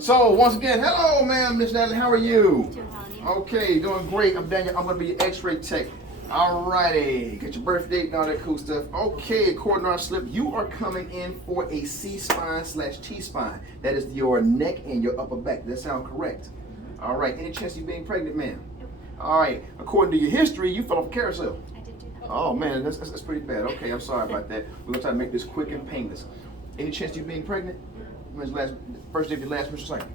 So once again, hello, ma'am, Miss Natalie. How are you? Okay, doing great. I'm Daniel. I'm gonna be your X-ray tech. Alrighty, get your birth date and all that cool stuff. Okay, according to our slip, you are coming in for a C-spine / T-spine. That is your neck and your upper back. Does that sound correct? All right. Any chance of you being pregnant, ma'am? All right. According to your history, you fell off a carousel. I did do that. Oh man, that's pretty bad. Okay, I'm sorry about that. We're gonna try to make this quick and painless. Any chance of you being pregnant? When's the first day of your last menstrual cycle?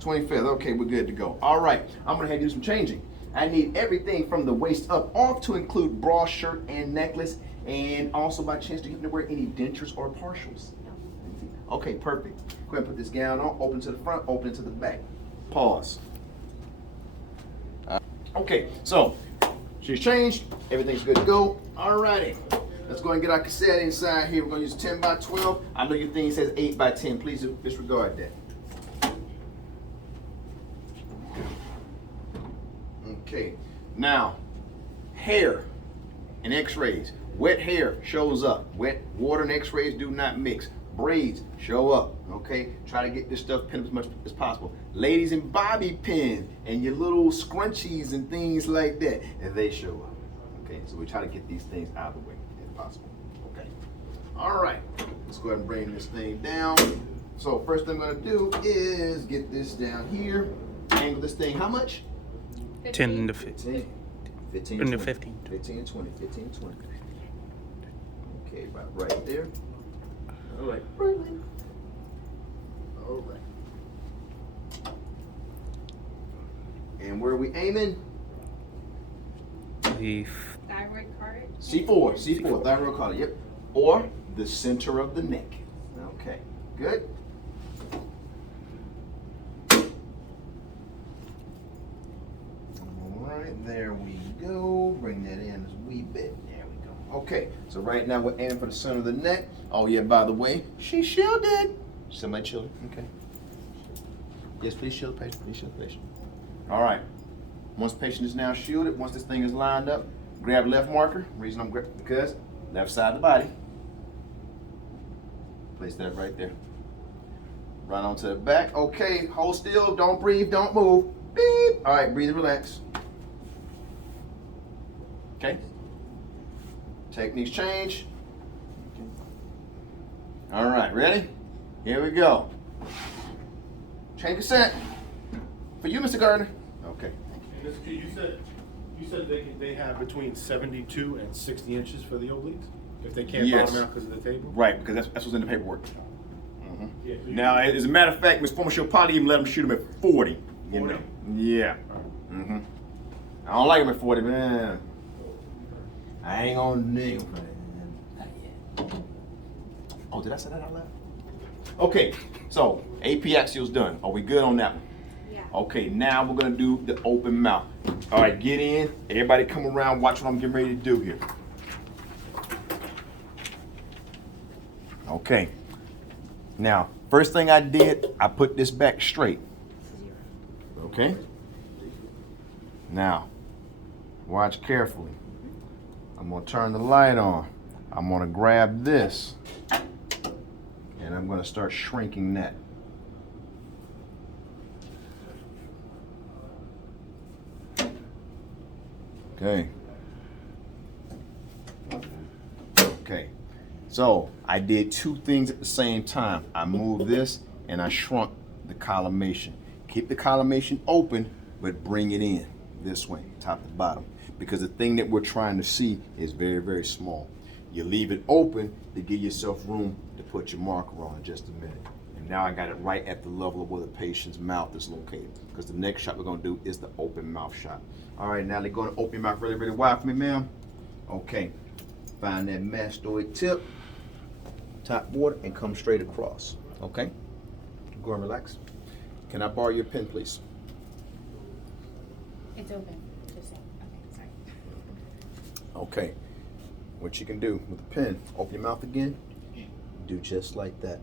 25th. Okay, we're good to go. All right, I'm gonna have you do some changing. I need everything from the waist up off to include bra, shirt, and necklace, and also by chance, do you have to wear any dentures or partials? No. Okay, perfect. Go ahead and put this gown on. Open to the front, open to the back. Pause. Okay, so she's changed. Everything's good to go. All righty. Let's go and get our cassette inside here. We're going to use 10 by 12. I know your thing says 8 by 10. Please disregard that. Okay. Now, hair and x-rays. Wet hair shows up. Wet water and x-rays do not mix. Braids show up. Okay. Try to get this stuff pinned as much as possible. Ladies in bobby pin and your little scrunchies and things like that, and they show up. Okay. So we try to get these things out of the way if possible. Okay. All right. Let's go ahead and bring this thing down. So first thing I'm going to do is get this down here. Angle this thing. How much? 10 to 15. 15 to 20. 15. 15 and 20. 15 and 20. Okay, about right there. All right. All right. And where are we aiming? The Thyroid card. C4. C4. Thyroid collar. Yep. Or the center of the neck. Okay. Good. There we go. Bring that in a wee bit. There we go. Okay, so right now we're aiming for the center of the neck. Oh yeah, by the way, she's shielded. Somebody shielded. Okay. Yes, please shield the patient. Please shield the patient. All right. Once the patient is now shielded, once this thing is lined up, grab left marker. Reason I'm grabbing because left side of the body. Place that right there. Run onto the back. Okay, hold still. Don't breathe. Don't move. Beep. All right, breathe and relax. Okay. Techniques change. Okay. All right, ready? Here we go. Change cassette. For you, Mr. Gardner. Okay. You said they have between 72 and 60 inches for the obliques if they can't Yes. bottom out because of the table. Right, because that's what's in the paperwork. Yeah, so Now, as a matter of fact, Ms. Former she'll probably even let them shoot him at 40. You 40? know? Yeah. I don't like him at 40, man. I ain't gonna nigga for that. Not yet. Oh, did I say that out loud? Okay, so AP axial's done. Are we good on that one? Yeah. Okay, now we're gonna do the open mouth. All right, get in. Everybody come around, watch what I'm getting ready to do here. Okay. Now, first thing I did, I put this back straight. Okay? Now, watch carefully. I'm gonna turn the light on. I'm gonna grab this and I'm gonna start shrinking that. Okay. Okay. So I did two things at the same time. I moved this and I shrunk the collimation. Keep the collimation open, but bring it in this way, top to bottom. Because the thing that we're trying to see is very, very small. You leave it open to give yourself room to put your marker on in just a minute. And now I got it right at the level of where the patient's mouth is located. Because the next shot we're gonna do is the open mouth shot. All right, now they're gonna open your mouth really, really wide for me, ma'am. Okay, find that mastoid tip, top border, and come straight across, okay? Go and relax. Can I borrow your pen, please? It's open. Just saying. Okay, sorry. Okay, what you can do with the pen, open your mouth again, do just like that.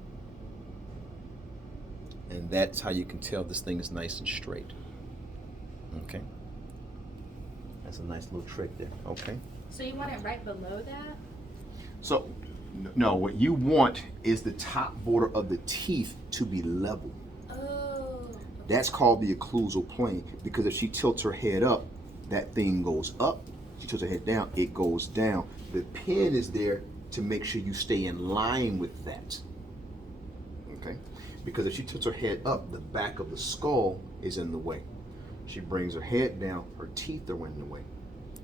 And that's how you can tell this thing is nice and straight. Okay? That's a nice little trick there, okay? So you want it right below that? So, no, what you want is the top border of the teeth to be level. Oh. That's called the occlusal plane, because if she tilts her head up, that thing goes up. She tilts her head down, it goes down. The pin is there to make sure you stay in line with that. Okay? Because if she tilts her head up, the back of the skull is in the way. She brings her head down, her teeth are in the way.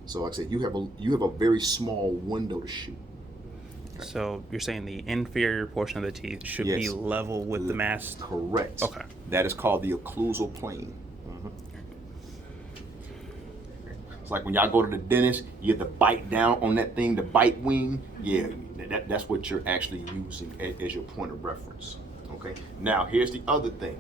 So like I said, you have a very small window to shoot. So you're saying the inferior portion of the teeth should be Yes. level with the mass? Correct. Okay. That is called the occlusal plane. It's like when y'all go to the dentist, you have to bite down on that thing, the bite wing. Yeah, that's what you're actually using as your point of reference. Okay. Now here's the other thing.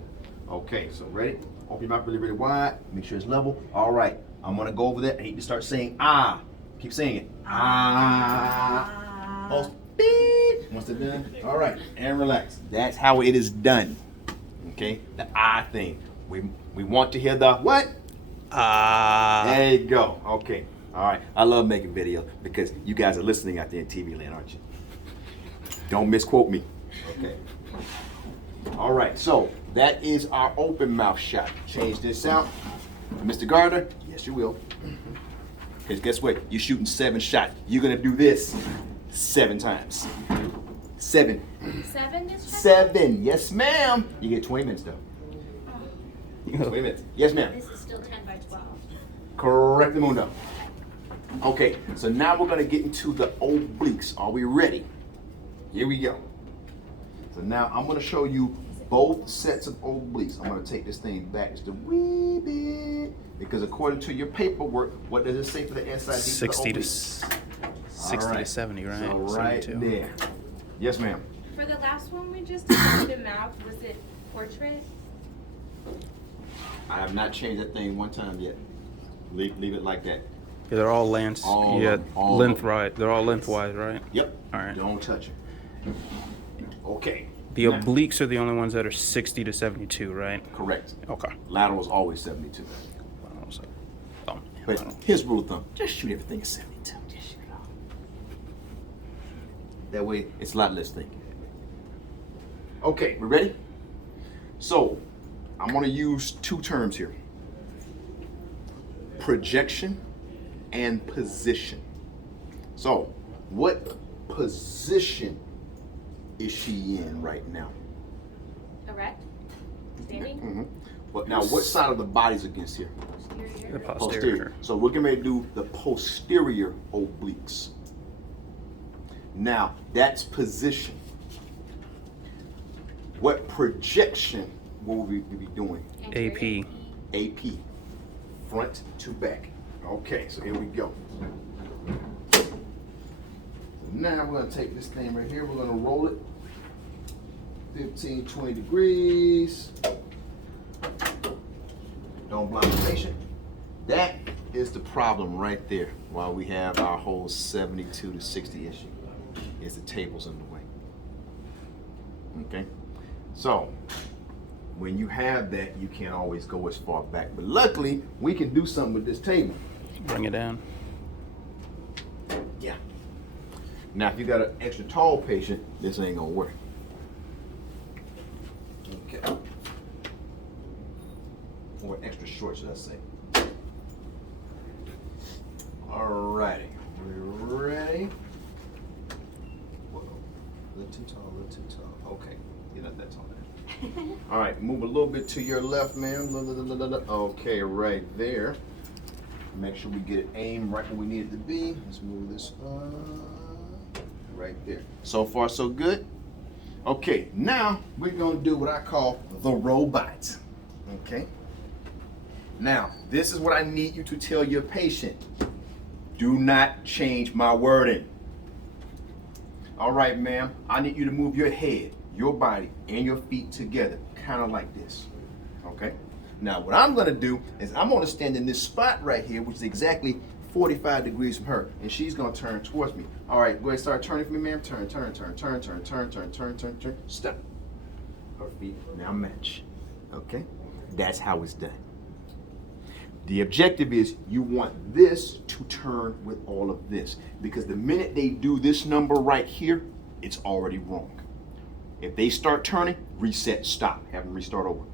Okay, so ready? Open your mouth really, really wide. Make sure it's level. All right. I'm gonna go over that. I hate to start saying ah. Keep saying it. Ah. Oh, beep. Once they're done. All right, and relax. That's how it is done. Okay, the ah thing. We want to hear the what? There you go. Okay. All right. I love making videos because you guys are listening out there in TV land, aren't you? Don't misquote me. Okay. All right. So that is our open mouth shot. Change this out. Mr. Gardner, yes, you will. Because guess what? You're shooting 7 shots. You're going to do this 7 times. 7. 7 this time? 7. Yes, ma'am. You get 20 minutes, though. You get 20 minutes. Yes, ma'am. This is still 10 by 12. Correct the mundo. Okay, so now we're going to get into the obliques. Are we ready? Here we go. So now I'm going to show you both sets of obliques. I'm going to take this thing back just a wee bit, because according to your paperwork, what does it say for the SID? 60 to for the 60 to 70, right? So right 72. there. Yes, ma'am. For the last one we just did, open mouth, was it portrait? I have not changed that thing one time yet. Leave it like that. Yeah, they're all lengths. All Yeah, of them, all of lengthwise. They're all lengthwise, right? Yep. All right. Don't touch it. Okay. The Now- obliques are the only ones that are 60 to 72, right? Correct. Okay. Lateral is always 72. Oh, But here's rule of thumb: just shoot everything at 72. Just shoot it off. That way, it's a lot less thinking. Okay, we ready? So, I'm going to use 2 terms here: projection and position. So, what position is she in right now? Erect? Standing? Mm-hmm. But now, what side of the body's against here? The Posterior? posterior. So we're getting ready to do the posterior obliques. Now, that's position. What projection will we be doing? AP. AP. Front to back. Okay, so here we go. Now we're going to take this thing right here. We're going to roll it 15, 20 degrees. Don't blind the patient. That is the problem right there while we have our whole 72 to 60 issue. Is the tables in the way. Okay? So, when you have that, you can't always go as far back. But luckily, we can do something with this table. Bring it down. Yeah. Now, if you got an extra tall patient, this ain't gonna work. Okay. Or extra short, should I say. Alrighty. We ready? Whoa. A little too tall, a little too tall. Okay. You're not that tall now. Alright, move a little bit to your left, ma'am. Okay, right there. Make sure we get it aimed right where we need it to be. Let's move this up. Right there. So far, so good. Okay, now we're gonna do what I call the robot. Okay? Now, this is what I need you to tell your patient. Do not change my wording. All right, ma'am, I need you to move your head, your body, and your feet together, kind of like this. Okay? Now, what I'm gonna do is I'm gonna stand in this spot right here, which is exactly 45 degrees from her, and she's gonna turn towards me. All right, go ahead, start turning for me, ma'am. Turn, turn, turn, turn, turn, turn, turn, turn, turn, turn. Stop. Her feet now match. Okay? That's how it's done. The objective is you want this to turn with all of this, because the minute they do this number right here, it's already wrong. If they start turning, reset, stop, have them restart over.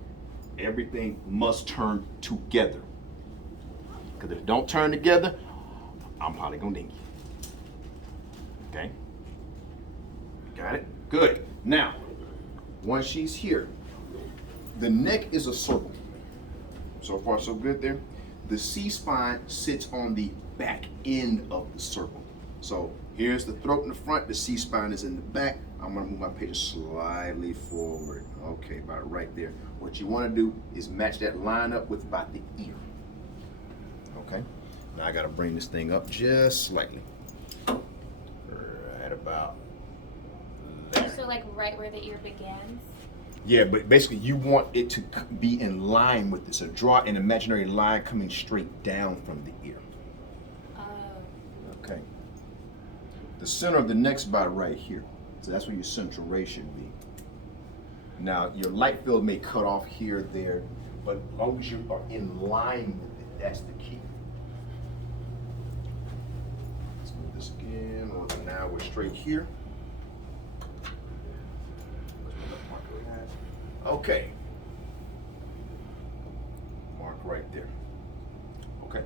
Everything must turn together. Because if it don't turn together, I'm probably gonna ding you. Okay? Got it? Good. Now, once she's here, the neck is a circle. So far, so good there. The C-spine sits on the back end of the circle. So here's the throat in the front, the C-spine is in the back. I'm gonna move my patient slightly forward. Okay, about right there. What you wanna do is match that line up with about the ear. Okay, now I gotta bring this thing up just slightly. Right about there. So like right where the ear begins? Yeah, but basically you want it to be in line with this. So draw an imaginary line coming straight down from the ear. Oh. Okay. The center of the neck's about right here. So that's where your central ray should be. Now, your light field may cut off here, there, but as long as you are in line with it, that's the key. Let's move this again. Now we're straight here. Okay. Mark right there. Okay.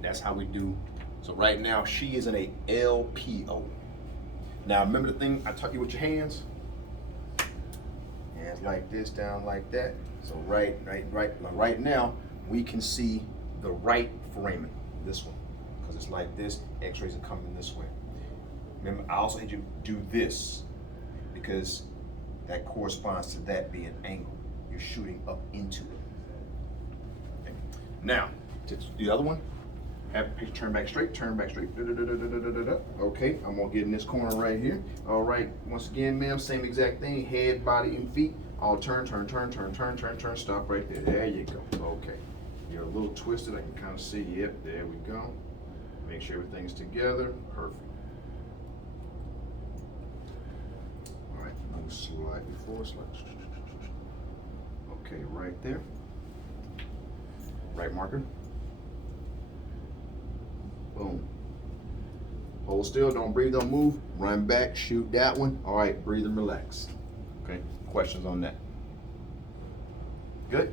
That's how we do. So right now she is in a LPO. Now remember the thing I taught you with your hands? Hands like this, down like that. So right now we can see the right foramen, this one, because it's like this. X-rays are coming this way. Remember, I also had you do this because that corresponds to that being angle. You're shooting up into it. Okay. Now, to the other one, have the patient turn back straight, turn back straight. Okay, I'm gonna get in this corner right here. All right, once again, ma'am, same exact thing, head, body, and feet. All turn, stop right there. There you go. Okay. You're a little twisted, I can kind of see, yep, there we go. Make sure everything's together, perfect. Move slightly forward, okay, right there. Right marker. Boom. Hold still, don't breathe, don't move. Run back, shoot that one. All right, breathe and relax. Okay, questions on that? Good?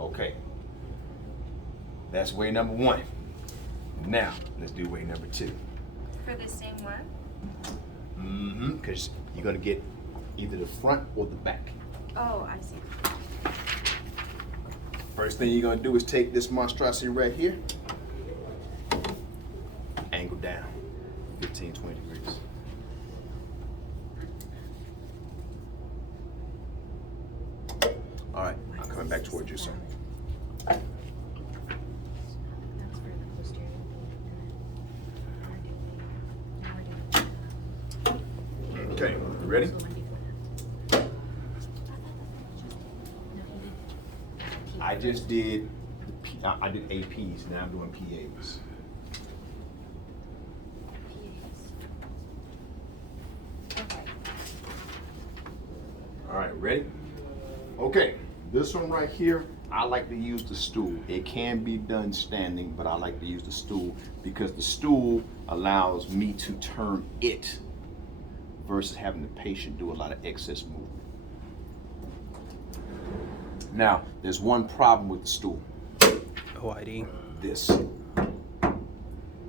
Okay. That's way number one. Now, let's do way number two. For the same one? Mm-hmm, because you're gonna get either the front or the back. Oh, I see. First thing you're gonna do is take this monstrosity right here, angle down 15, 20 degrees. All right, I'm coming back towards you, sir. That's for the posterior. Okay, you ready? I just did, I did APs, now I'm doing PAs. Okay. All right, ready? Okay, this one right here, I like to use the stool. It can be done standing, but I like to use the stool because the stool allows me to turn it versus having the patient do a lot of excess movement. Now, there's one problem with the stool. OID. This.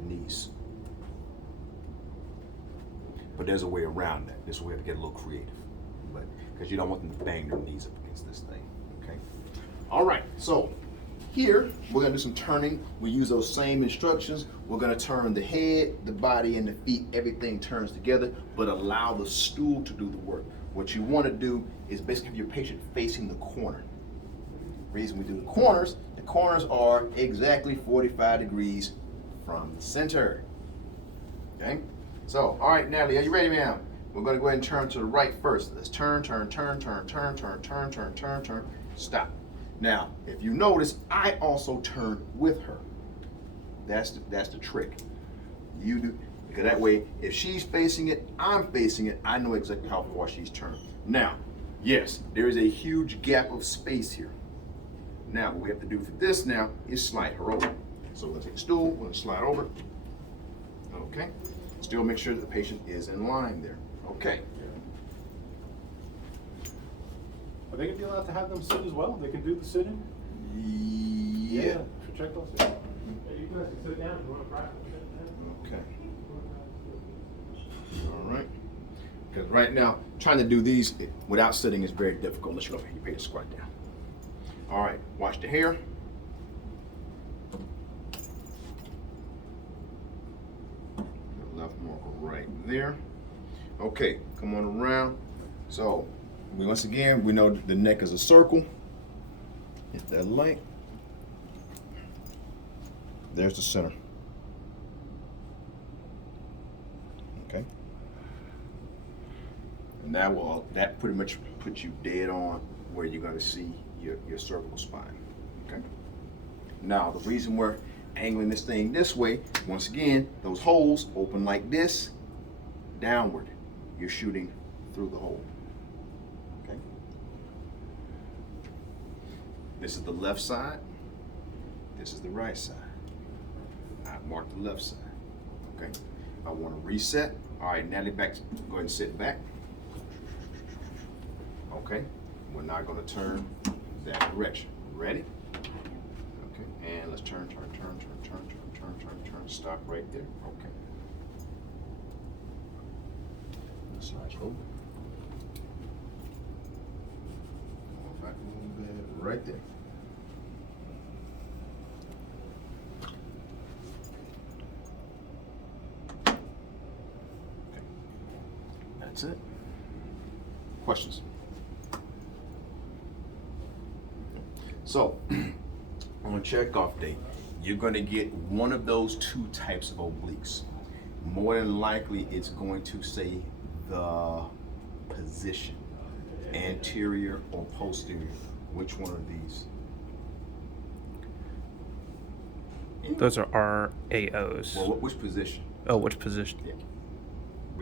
Knees. But there's a way around that. This way we have to get a little creative. But because you don't want them to bang their knees up against this thing. Okay? All right, so here we're gonna do some turning. We use those same instructions. We're gonna turn the head, the body, and the feet. Everything turns together, but allow the stool to do the work. What you wanna do is basically have your patient facing the corner. Reason we do the corners are exactly 45 degrees from the center. Okay? So, all right, Natalie, are you ready, ma'am? We're gonna go ahead and turn to the right first. Let's turn, stop. Now, if you notice, I also turn with her. That's the trick. You do, because that way, if she's facing it, I'm facing it, I know exactly how far she's turned. Now, yes, there is a huge gap of space here. Now, what we have to do for this now is slide her over. So we're gonna take the stool, we're gonna slide over. Okay. Still make sure that the patient is in line there. Okay. Are they gonna be allowed to have them sit as well? They can do the sitting? Yeah. Check those. Yeah, you guys can sit down if you wanna practice. Okay. All right. Because right now, trying to do these without sitting is very difficult unless you pay to squat down. All right, watch the hair. The left marker right there. Okay, come on around. So, once again, we know the neck is a circle. Hit that light. There's the center. Okay. And that pretty much puts you dead on where you're going to see your cervical spine. Okay. Now the reason we're angling this thing this way, once again, those holes open like this, downward. You're shooting through the hole. Okay. This is the left side. This is the right side. I marked the left side. Okay. I want to reset. All right, Natalie, go ahead and sit back. Okay. We're now going to turn that direction. Ready? Okay. And let's turn. Stop right there. Okay. Massage over. Go back a little bit. Right there. Okay. That's it. Questions? So, on checkoff day, you're going to get one of those two types of obliques. More than likely, it's going to say the position, anterior or posterior. Which one of these? Those are RAOs. Well, which position? Oh, which position?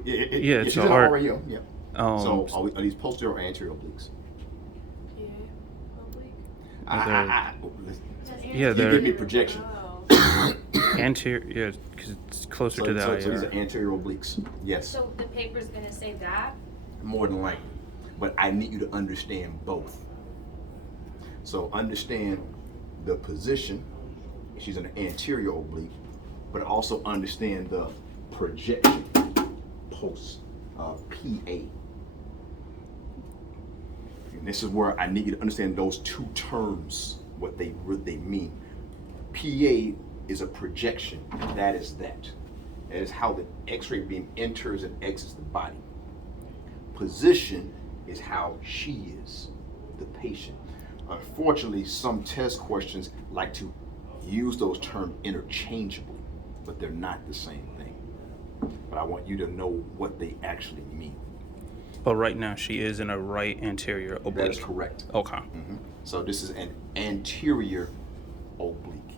Yeah, it's she's an R- RAO. Yeah. So are these posterior or anterior obliques? Yeah, You they're give me projection. anterior, because it's closer to the So these IR. are anterior obliques. Yes. So the paper's gonna say that? More than likely. But I need you to understand both. So understand the position. She's an anterior oblique, but also understand the projection, post, PA. And this is where I need you to understand those two terms, what they mean. PA is a projection. That is that. That is how the X-ray beam enters and exits the body. Position is how she is, the patient. Unfortunately, some test questions like to use those terms interchangeably, but they're not the same thing. But I want you to know what they actually mean. But right now, she is in a right anterior oblique. That is correct. Okay. So this is an anterior oblique.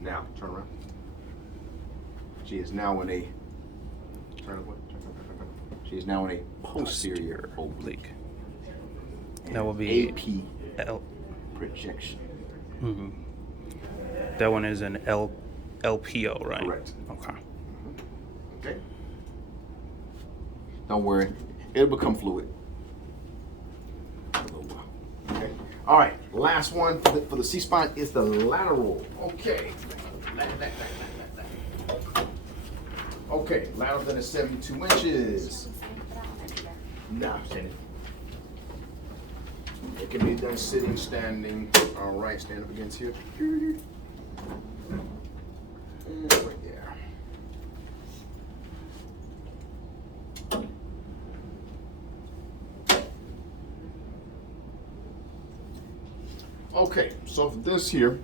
Now, turn around. She is now in a, she is now in a posterior oblique. That will be AP L. projection. Mm-hmm. That one is an LPO, right? Correct. Okay. Okay. Don't worry, it'll become fluid. Okay. All right. Last one for the C-spine is the lateral. Okay. Okay. Lateral then is 72 inches. Nah, standing. It can be done sitting, standing. All right. Stand up against here. Right there. Okay, so for this here,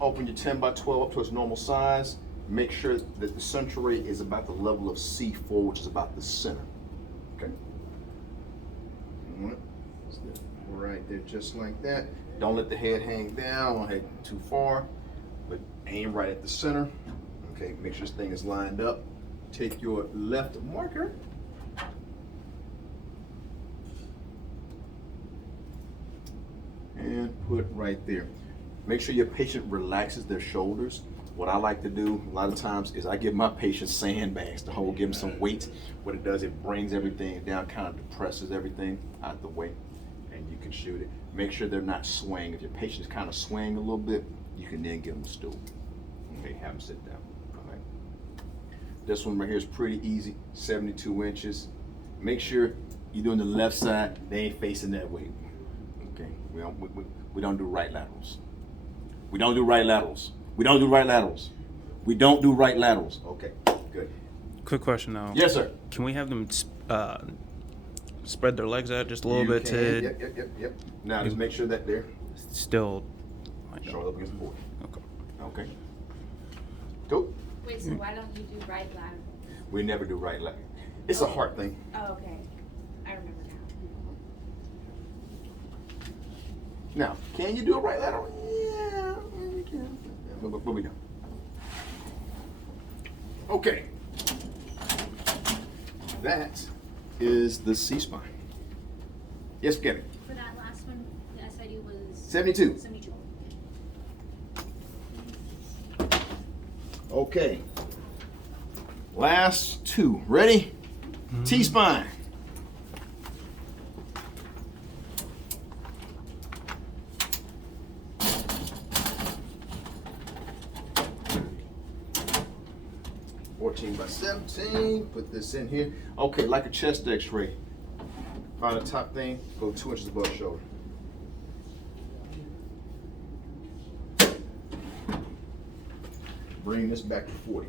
open your 10 by 12 up to its normal size. Make sure that the central ray is about the level of C4, which is about the center. Okay. Right there, just like that. Don't let the head hang down, don't head too far, but aim right at the center. Okay, make sure this thing is lined up. Take your left marker. And put right there. Make sure your patient relaxes their shoulders. What I like to do a lot of times is I give my patients sandbags to hold, give them some weights. What it does, it brings everything down, kind of depresses everything out the way, and you can shoot it. Make sure they're not swaying. If your patient's kind of swaying a little bit, you can then give them a stool. Okay, have them sit down. All right. This one right here is pretty easy, 72 inches. Make sure you're doing the left side, they ain't facing that way. Okay, we don't do right laterals. We don't do right laterals. We don't do right laterals. We don't do right laterals. Okay, good. Quick question now. Yes, sir. Can we have them spread their legs out just a little bit to Yep. Now just make sure that they're still like showing up against the board. Okay. Okay. Go. Wait, so why don't you do right lateral? We never do right lateral. It's a heart thing. Oh, okay. I remember now. Now, can you do a right lateral? Yeah, you can. But we don't. Okay. That is the C-spine. Yes, Kevin. For that last one, the SID was 72. 72. Okay. Last two. Ready? T-spine. By 17, put this in here. Okay, like a chest x-ray. Find the top thing, go 2 inches above shoulder. Bring this back to 40.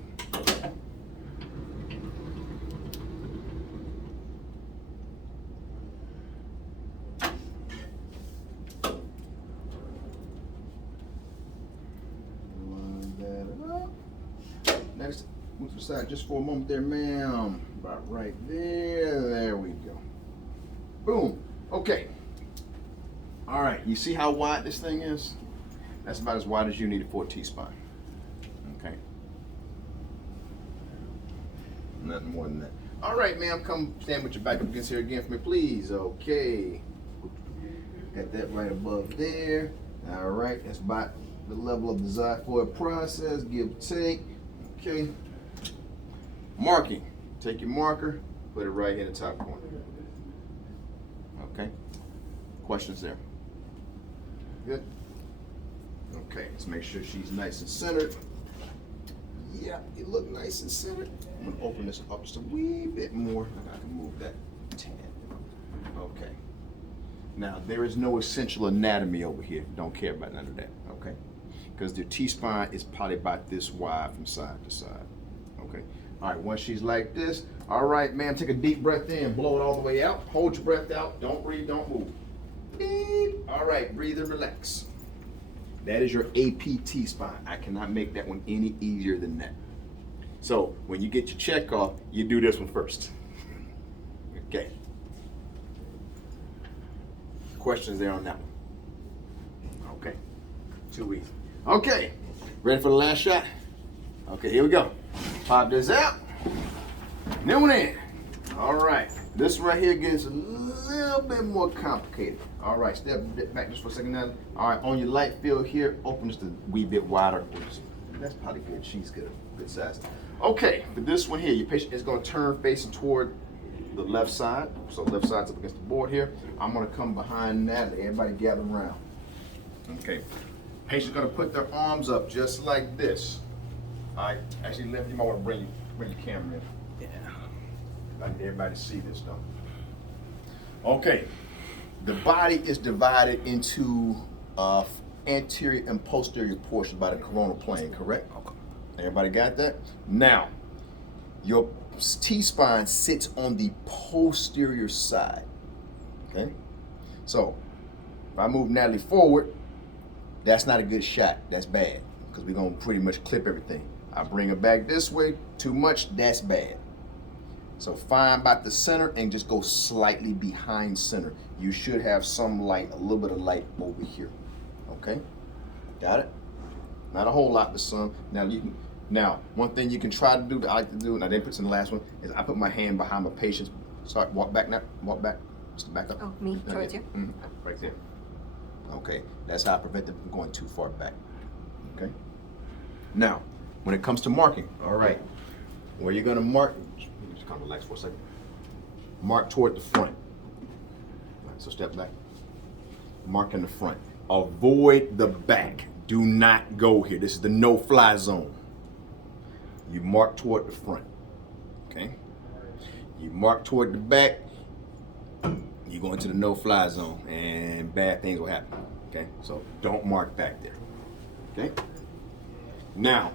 Line that up. Next. Move to the side just for a moment there, ma'am. About right there. There we go. Boom. Okay. All right. You see how wide this thing is? That's about as wide as you need it for a T-spine. Okay. Nothing more than that. All right, ma'am. Come stand with your back up against here again for me, please. Okay. Got that right above there. All right. That's about the level of the xiphoid process. Give or take. Okay. Marking. Take your marker, put it right here in the top corner. Okay. Questions there? Good. Okay, let's make sure she's nice and centered. Yeah, you look nice and centered. I'm gonna open this up just a wee bit more. I can move that 10. Okay. Now, there is no essential anatomy over here. Don't care about none of that, okay? Because the T-spine is probably about this wide from side to side, okay? All right, once she's like this, all right, ma'am, take a deep breath in, blow it all the way out. Hold your breath out, don't breathe, don't move. Beep. All right, breathe and relax. That is your APT spine. I cannot make that one any easier than that. So when you get your check off, you do this one first. Okay. Questions there on that one? Okay, too easy. Okay, ready for the last shot? Okay, here we go. Pop this out. New one in. All right. This right here gets a little bit more complicated. All right, step back just for a second now. All right, on your light field here, open just a wee bit wider. That's probably good. She's good size. Okay, for this one here, your patient is going to turn facing toward the left side. So left side's up against the board here. I'm going to come behind that. Everybody gather around. Okay. Patient's going to put their arms up just like this. All right, actually, Lynn, you might want to bring your camera in. Yeah. Like everybody see this though. Okay, the body is divided into anterior and posterior portions by the coronal plane, correct? Okay. Everybody got that? Now, your T-spine sits on the posterior side, okay? So, if I move Natalie forward, that's not a good shot, that's bad, because we're gonna pretty much clip everything. I bring her back this way, too much, that's bad. So find about the center and just go slightly behind center. You should have some light, a little bit of light over here. Okay? Got it? Not a whole lot, but some. Now, one thing you can try to do that I like to do, and I didn't put this in the last one, is I put my hand behind my patient's. Start, walk back now, walk back. Just back up. Oh, me, towards you? Right there. Okay, that's how I prevent them from going too far back. Okay? Now, when it comes to marking. All right, where you're gonna mark, just kind of relax for a second. Mark toward the front. All right, so step back. Mark in the front. Avoid the back. Do not go here. This is the no-fly zone. You mark toward the front. Okay? You mark toward the back, you go into the no-fly zone, and bad things will happen. Okay? So don't mark back there. Okay? Now,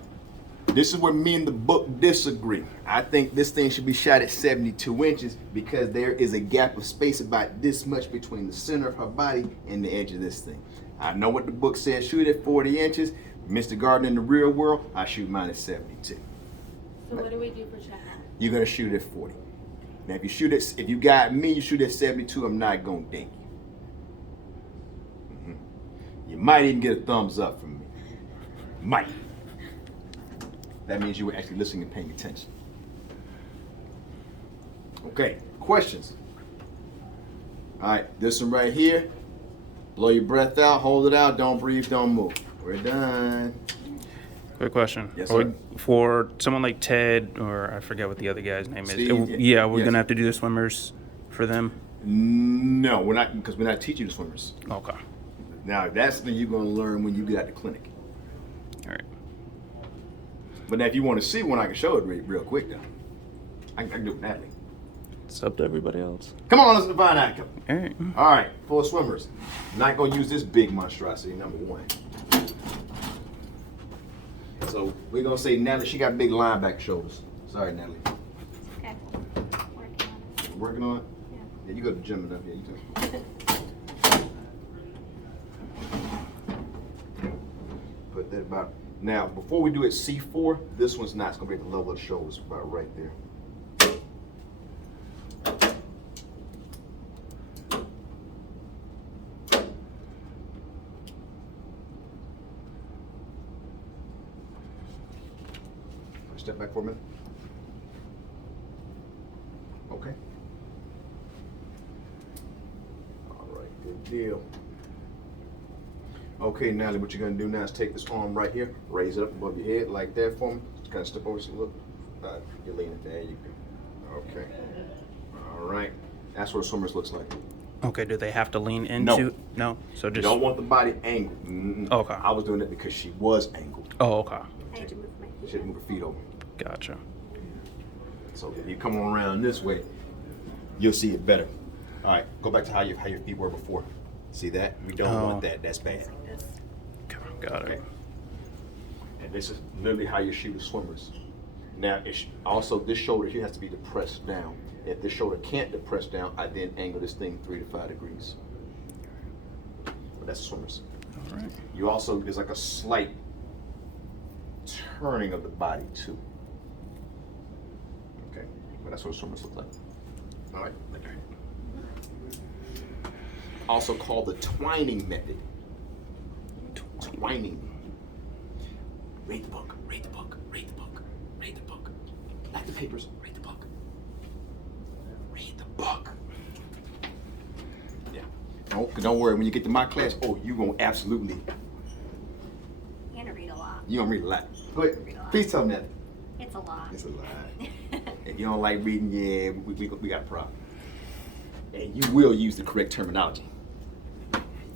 this is where me and the book disagree. I think this thing should be shot at 72 inches because there is a gap of space about this much between the center of her body and the edge of this thing. I know what the book says, shoot at 40 inches. Mr. Gardner, in the real world, I shoot mine at 72. So what do we do for check? You're gonna shoot at 40. Now if you got me, you shoot at 72, I'm not gonna ding you. You might even get a thumbs up from me. Might. That means you were actually listening and paying attention. Okay, questions? All right, this one right here. Blow your breath out, hold it out, don't breathe, don't move. We're done. Quick question. Yes, Are sir. we- for someone like Ted, or I forget what the other guy's name is. Steve, Yeah, we're yes. gonna have to do the swimmers for them. No, we're not, because we're not teaching the swimmers. Okay. Now, that's the thing you're gonna learn when you get out the clinic. All right. But now if you want to see one, I can show it real quick though. I can do it with Natalie. It's up to everybody else. Come on, let's find out. All right. All right, for swimmers. Not gonna use this big monstrosity, number one. So we're gonna say Natalie, she got big linebacker shoulders. Sorry, Natalie. Okay. Working on it. Working on it? Yeah. Yeah, you go to the gym enough. Yeah, you do. Put that about. Now, before we do it C4, this one's not. It's gonna be at the level of the shoulders, about right there. Step back for a minute. Okay. All right, good deal. Okay, Natalie, what you're gonna do now is take this arm right here, raise it up above your head like that for me. Just kind of step over, look. You're leaning. There you go. Okay. All right. That's what a swimmer's looks like. Okay. Do they have to lean into? No. So You just. don't want the body angled. Mm-mm. Okay. I was doing it because she was angled. Oh, okay. I had to move my She feet. had to move her feet over. Gotcha. So if you come around this way, you'll see it better. All right, go back to how your feet were before. See that? We don't Oh. want that. That's bad. Okay, got Okay. it. And this is literally how you shoot with swimmers. Now, also this shoulder here has to be depressed down. If this shoulder can't depress down, I then angle this thing 3 to 5 degrees. But that's swimmers. All right. You also, there's like a slight turning of the body too. Okay, but that's what swimmers look like. All right, like that. Also called the twining method. Twining. Read the book, read the book, read the book, read the book. Like the papers, read the book. Read the book. Yeah. Don't worry, when you get to my class, you're gonna absolutely, You're gonna read a lot. you're gonna read a lot. Go ahead, please tell them that. It's a lot. It's a lie. If you don't like reading, yeah, we got a problem. And you will use the correct terminology.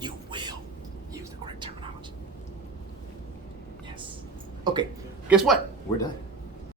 You will use the correct terminology. Yes. Okay, guess what? We're done.